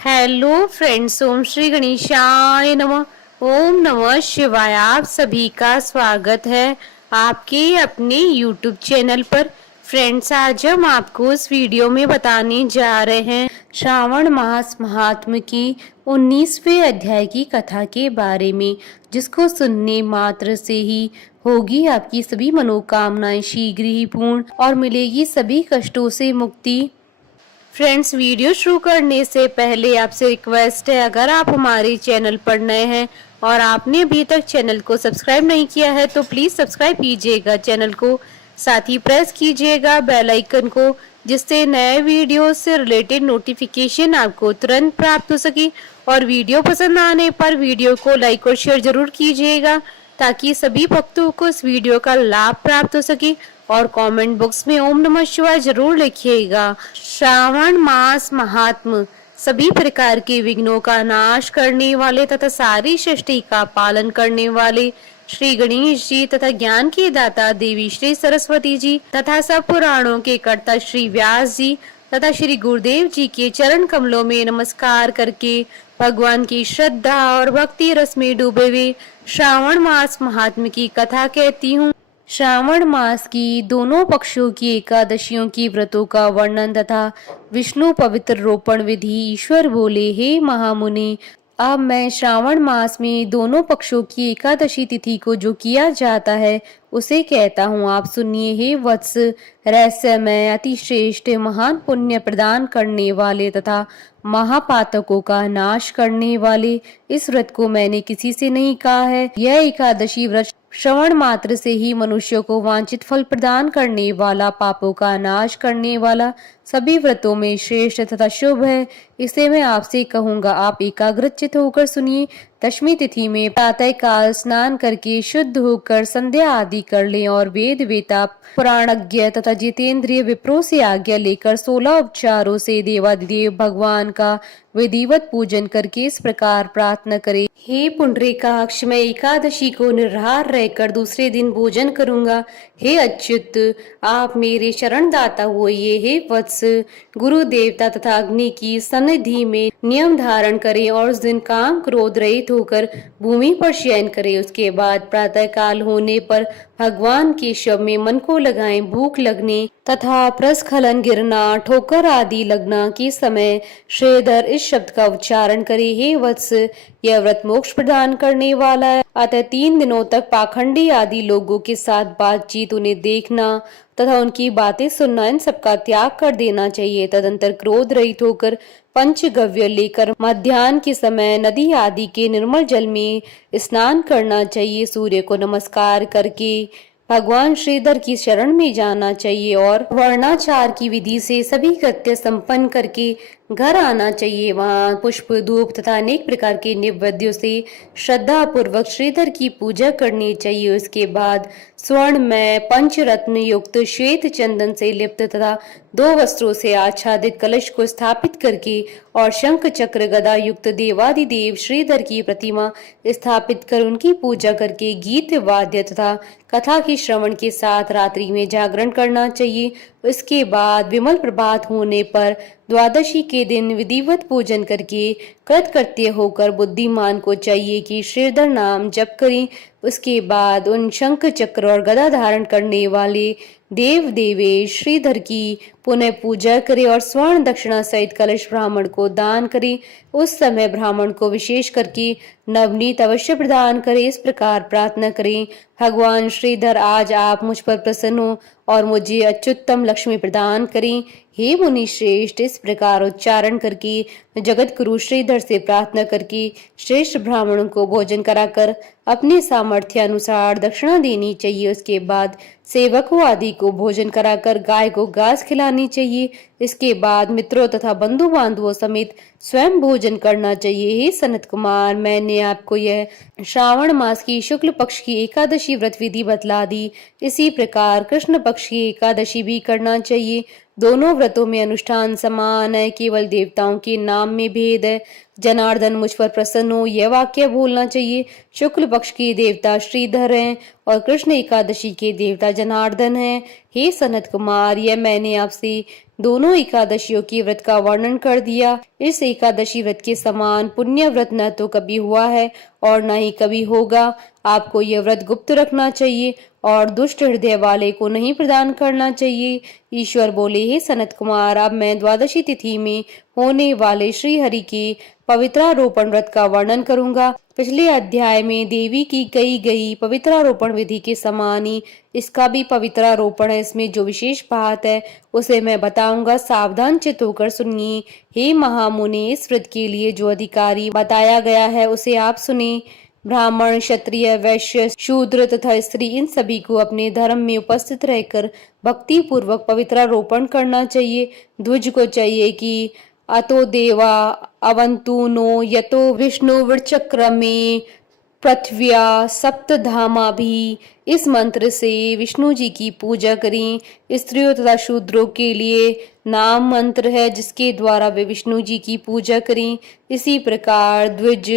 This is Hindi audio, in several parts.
हेलो फ्रेंड्स, ओम श्री गणेशाय नमः। ओम नमः शिवाय। आप सभी का स्वागत है आपके अपने यूट्यूब चैनल पर। फ्रेंड्स, आज हम आपको इस वीडियो में बताने जा रहे हैं श्रावण मास महात्म की 19वें अध्याय की कथा के बारे में, जिसको सुनने मात्र से ही होगी आपकी सभी मनोकामनाएं शीघ्र ही पूर्ण और मिलेगी सभी कष्टों से मुक्ति। फ्रेंड्स, वीडियो शुरू करने से पहले आपसे रिक्वेस्ट है, अगर आप हमारे चैनल पर नए हैं और आपने अभी तक चैनल को सब्सक्राइब नहीं किया है तो प्लीज़ सब्सक्राइब कीजिएगा चैनल को। साथ ही प्रेस कीजिएगा बेल आइकन को, जिससे नए वीडियो से रिलेटेड नोटिफिकेशन आपको तुरंत प्राप्त हो सके। और वीडियो पसंद आने पर वीडियो को लाइक और शेयर जरूर कीजिएगा, ताकि सभी भक्तों को इस वीडियो का लाभ प्राप्त हो सके। और कमेंट बॉक्स में ओम नमः शिवाय जरूर लिखिएगा। श्रावण मास महात्म सभी प्रकार के विघ्नों का नाश करने वाले तथा सारी सृष्टि का पालन करने वाले श्री गणेश जी तथा ज्ञान के दाता देवी श्री सरस्वती जी तथा सब पुराणों के कर्ता श्री व्यास जी तथा श्री गुरुदेव जी के चरण कमलों में नमस्कार करके भगवान की श्रद्धा और भक्ति रस में डूबे हुए श्रावण मास महात्म की कथा कहती हूँ। श्रावण मास की दोनों पक्षों की एकादशियों की व्रतों का वर्णन तथा विष्णु पवित्र रोपण विधि। ईश्वर बोले, हे महामुनि, अब मैं श्रावण मास में दोनों पक्षों की एकादशी तिथि को जो किया जाता है उसे कहता हूँ। आप सुनिए। हे वत्स, रहस्यमय अति श्रेष्ठ महान पुण्य प्रदान करने वाले तथा महापातकों का नाश करने वाले इस व्रत को मैंने किसी से नहीं कहा है। यह एकादशी व्रत श्रवण मात्र से ही मनुष्य को वांछित फल प्रदान करने वाला, पापों का नाश करने वाला, सभी व्रतों में श्रेष्ठ तथा शुभ है। इसे मैं आपसे कहूंगा, आप एकाग्रचित होकर सुनिए। दशमी तिथि में प्रातः काल स्नान करके शुद्ध होकर संध्या आदि कर लें और वेद वेता पुराणज्ञ तथा जितेंद्रिय विप्रों से आज्ञा लेकर 16 उपचारों से देवादिदेव भगवान का विधिवत पूजन करके इस प्रकार प्रार्थना करें, हे पुंडरीकाक्ष, मैं एकादशी को निराहार रहकर दूसरे दिन भोजन करूंगा। हे अच्युत, आप मेरे शरण दाता होइए। हे वत्स, गुरु देवता तथा अग्नि की सन्निधि में नियम धारण करें और उस दिन काम क्रोध रहित होकर भूमि पर शयन करें। उसके बाद प्रातः काल होने पर भगवान के शव में मन को लगाएं। भूख लगने तथा प्रस्खलन, गिरना, ठोकर आदि लगना के समय श्रीधर इस शब्द का उच्चारण करे। हे वत्स, यह व्रत मोक्ष प्रदान करने वाला है, अतः 3 दिनों तक पाखंडी आदि लोगों के साथ बातचीत, उन्हें देखना तथा उनकी बातें सुनना, इन सबका त्याग कर देना चाहिए। तदंतर क्रोध रहित होकर पंचगव्य लेकर मध्याह्न के समय नदी आदि के निर्मल जल में स्नान करना चाहिए। सूर्य को नमस्कार करके भगवान श्रीधर की शरण में जाना चाहिए और वर्णाचार की विधि से सभी कृत्य संपन्न करके घर आना चाहिए। वहाँ पुष्प, धूप तथा अनेक प्रकार के नैवेद्यों से श्रद्धा पूर्वक श्रीधर की पूजा करनी चाहिए। उसके बाद स्वर्ण में पंचरत्न युक्त श्वेत चंदन से लिप्त तथा 2 वस्त्रों से आच्छादित कलश को स्थापित करके और शंख चक्र गदा युक्त देवादिदेव श्रीधर की प्रतिमा स्थापित कर उनकी पूजा करके गीत वाद्य तथा कथा के श्रवण के साथ रात्रि में जागरण करना चाहिए। इसके बाद विमल प्रभात होने पर द्वादशी के दिन विधिवत पूजन करके कृतकृत्य होकर बुद्धिमान को चाहिए कि श्रीधर नाम जप करें। उसके बाद उन शंख चक्र और गदा धारण करने वाले देव देवेश श्रीधर की पुनः पूजा करे और स्वर्ण दक्षिणा सहित कलश ब्राह्मण को दान करे। उस समय ब्राह्मण को विशेष करके नवनीत अवश्य प्रदान करे। इस प्रकार प्रार्थना करें, भगवान श्रीधर, आज आप मुझ पर प्रसन्न हो और मुझे अच्युतम लक्ष्मी प्रदान करें। हे मुनि श्रेष्ठ, इस प्रकार उच्चारण करके जगत गुरु श्रीधर से प्रार्थना करके श्रेष्ठ ब्राह्मणों को भोजन कराकर अपने सामर्थ्य अनुसार दक्षिणा देनी चाहिए। उसके बाद सेवकों आदि को भोजन कराकर गाय को घास खिलानी चाहिए। इसके बाद मित्रों तथा बंधु बांधवों समेत स्वयं भोजन करना चाहिए। हे सनत कुमार, मैंने आपको यह श्रावण मास की शुक्ल पक्ष की एकादशी व्रत विधि बतला दी। इसी प्रकार कृष्ण पक्ष की एकादशी भी करना चाहिए। दोनों व्रतों में अनुष्ठान समान है, केवल देवताओं के नाम में भेद है। जनार्दन मुझ पर प्रसन्न हो, यह वाक्य बोलना चाहिए। शुक्ल पक्ष के देवता श्रीधर हैं और कृष्ण एकादशी के देवता जनार्दन हैं। हे सनत कुमार, यह मैंने आपसे दोनों एकादशियों की व्रत का वर्णन कर दिया। इस एकादशी व्रत के समान पुण्य व्रत न तो कभी हुआ है और न ही कभी होगा। आपको यह व्रत गुप्त रखना चाहिए और दुष्ट हृदय वाले को नहीं प्रदान करना चाहिए। ईश्वर बोले, हे सनत कुमार, अब मैं द्वादशी तिथि में होने वाले श्री हरि के पवित्रारोपण व्रत का वर्णन करूंगा। पिछले अध्याय में देवी की कही गई पवित्रारोपण विधि के समान ही इसका भी पवित्रारोपण है। इसमें जो विशेष बात है उसे मैं बताऊंगा, सावधान चित्त होकर सुनिए। हे महामुनि, इस व्रत के लिए जो अधिकारी बताया गया है उसे आप सुने। ब्राह्मण, क्षत्रिय, वैश्य, शूद्र तथा स्त्री, इन सभी को अपने धर्म में उपस्थित रहकर भक्ति पूर्वक पवित्रारोपण करना चाहिए। ध्वज को चाहिए कि अतो देवा अवंतु नो यतो विष्णु वृचक्रमे पृथ्व्या सप्तधामा भी। इस मंत्र से विष्णु जी की पूजा करें। स्त्रियों तथा शूद्रों के लिए नाम मंत्र है जिसके द्वारा वे विष्णु जी की पूजा करें। इसी प्रकार द्विज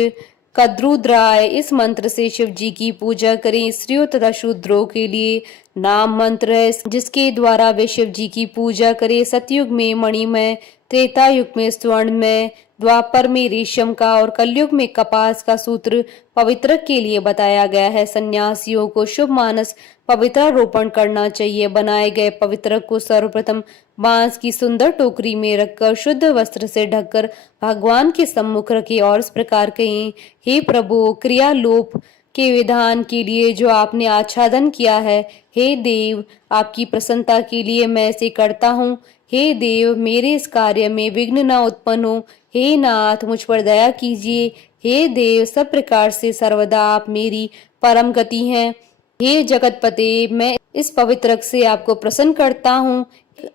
कद्रुद्राय, इस मंत्र से शिव जी की पूजा करें। स्त्रियों तथा शूद्रों के लिए नाम मंत्र है जिसके द्वारा वे शिव जी की पूजा करें। सतयुग में मणिमय, त्रेता युग में स्वर्णमय, द्वापर में रेशम का और कलयुग में कपास का सूत्र पवित्रक के लिए बताया गया है। सन्यासियों को शुभ मानस पवित्रारोपण करना चाहिए। बनाए गए पवित्रक को सर्वप्रथम बांस की सुंदर टोकरी में रखकर शुद्ध वस्त्र से ढककर भगवान के सम्मुख रखें और इस प्रकार कहें, हे प्रभु, क्रियालोप के विधान के लिए जो आपने आच्छादन किया है, हे देव, आपकी प्रसन्नता के लिए मैं इसे करता हूँ। हे देव, मेरे इस कार्य में विघ्न न उत्पन्न हो। हे नाथ, मुझ पर दया कीजिए। हे देव, सब प्रकार से सर्वदा आप मेरी परम गति हैं। हे जगतपते, मैं इस पवित्रक से आपको प्रसन्न करता हूँ।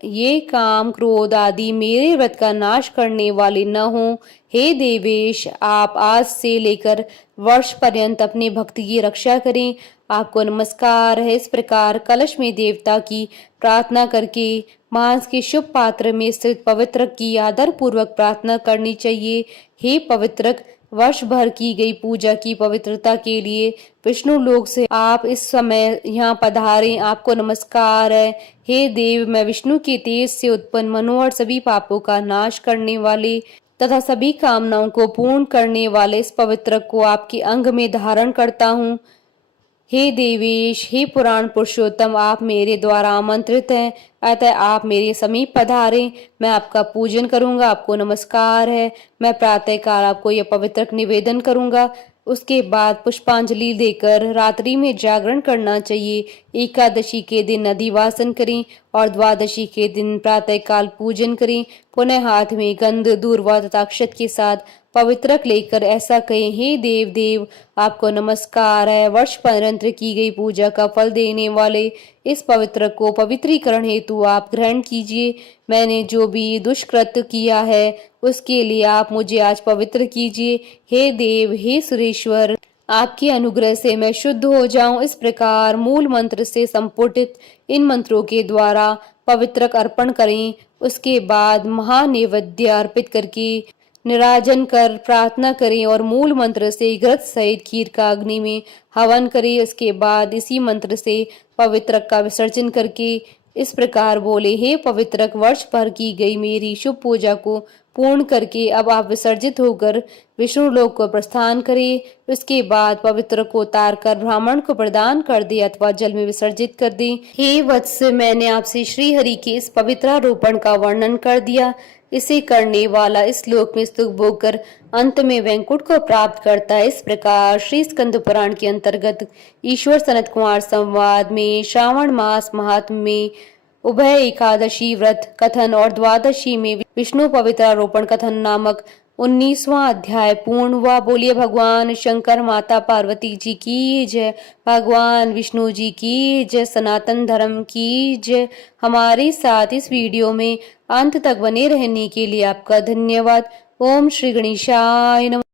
ये काम, क्रोध आदि मेरे व्रत का नाश करने वाले न हो। हे देवेश, आप आज से लेकर वर्ष पर्यंत अपने भक्ति की रक्षा करें। आपको नमस्कार है। इस प्रकार कलश में देवता की प्रार्थना करके मांस के शुभ पात्र में स्थित पवित्रक की आदर पूर्वक प्रार्थना करनी चाहिए। हे पवित्रक, वर्ष भर की गई पूजा की पवित्रता के लिए विष्णु लोक से आप इस समय यहाँ पधारें। आपको नमस्कार है। हे देव, मैं विष्णु के तेज से उत्पन्न मनोहर सभी पापों का नाश करने वाले तथा सभी कामनाओं को पूर्ण करने वाले इस पवित्रक को आपके अंग में धारण करता हूँ। हे देवेश, हे पुराण पुरुषोत्तम, आप मेरे द्वारा आमंत्रित हैं, अतः आप मेरे समीप पधारें। मैं आपका पूजन करूंगा। आपको नमस्कार है। मैं प्रातः काल आपको यह पवित्र निवेदन करूंगा। उसके बाद पुष्पांजलि देकर रात्रि में जागरण करना चाहिए। एकादशी के दिन अधिवासन करें और द्वादशी के दिन प्रातः काल पूजन करें। पुनः हाथ में गंध, दूर्वा तथा अक्षत के साथ पवित्रक लेकर ऐसा कहें, हे देव देव, आपको नमस्कार है। वर्ष पर्यंत की गई पूजा का फल देने वाले इस पवित्रक को पवित्रीकरण हेतु आप ग्रहण कीजिए। मैंने जो भी दुष्कृत्य किया है उसके लिए आप मुझे आज पवित्र कीजिए। हे देव, हे सुरेश्वर, आपके अनुग्रह से मैं शुद्ध हो जाऊं। इस प्रकार मूल मंत्र से संपुटित इन मंत्रों के द्वारा पवित्रक अर्पण करें। उसके बाद महानैवेद्य अर्पित करके निराजन कर प्रार्थना करें और मूल मंत्र से घृत सहित खीर का अग्नि में हवन करें। उसके बाद इसी मंत्र से पवित्रक का विसर्जन करके इस प्रकार बोले, हे पवित्रक, वर्ष भर की गई मेरी शुभ पूजा को पूर्ण करके अब आप विसर्जित होकर विष्णु लोक को प्रस्थान करें। उसके बाद पवित्र को उतार कर ब्राह्मण को प्रदान कर दे अथवा जल में विसर्जित कर दे। हे वत्स, मैंने आपसे श्री हरि के इस पवित्रारोपण का वर्णन कर दिया। इसे करने वाला इस लोक में सुख भोग कर अंत में वैकुंठ को प्राप्त करता है। इस प्रकार श्री स्कंद पुराण के अंतर्गत ईश्वर सनत कुमार संवाद में श्रावण मास महात्म में उभय एकादशी व्रत कथन और द्वादशी में विष्णु पवित्रारोपण कथन नामक 19वां अध्याय पूर्ण हुआ। बोलिए भगवान शंकर, माता पार्वती जी की जय, भगवान विष्णु जी की जय, सनातन धर्म की जय। हमारे साथ इस वीडियो में अंत तक बने रहने के लिए आपका धन्यवाद। ओम श्री गणेशाय नमः।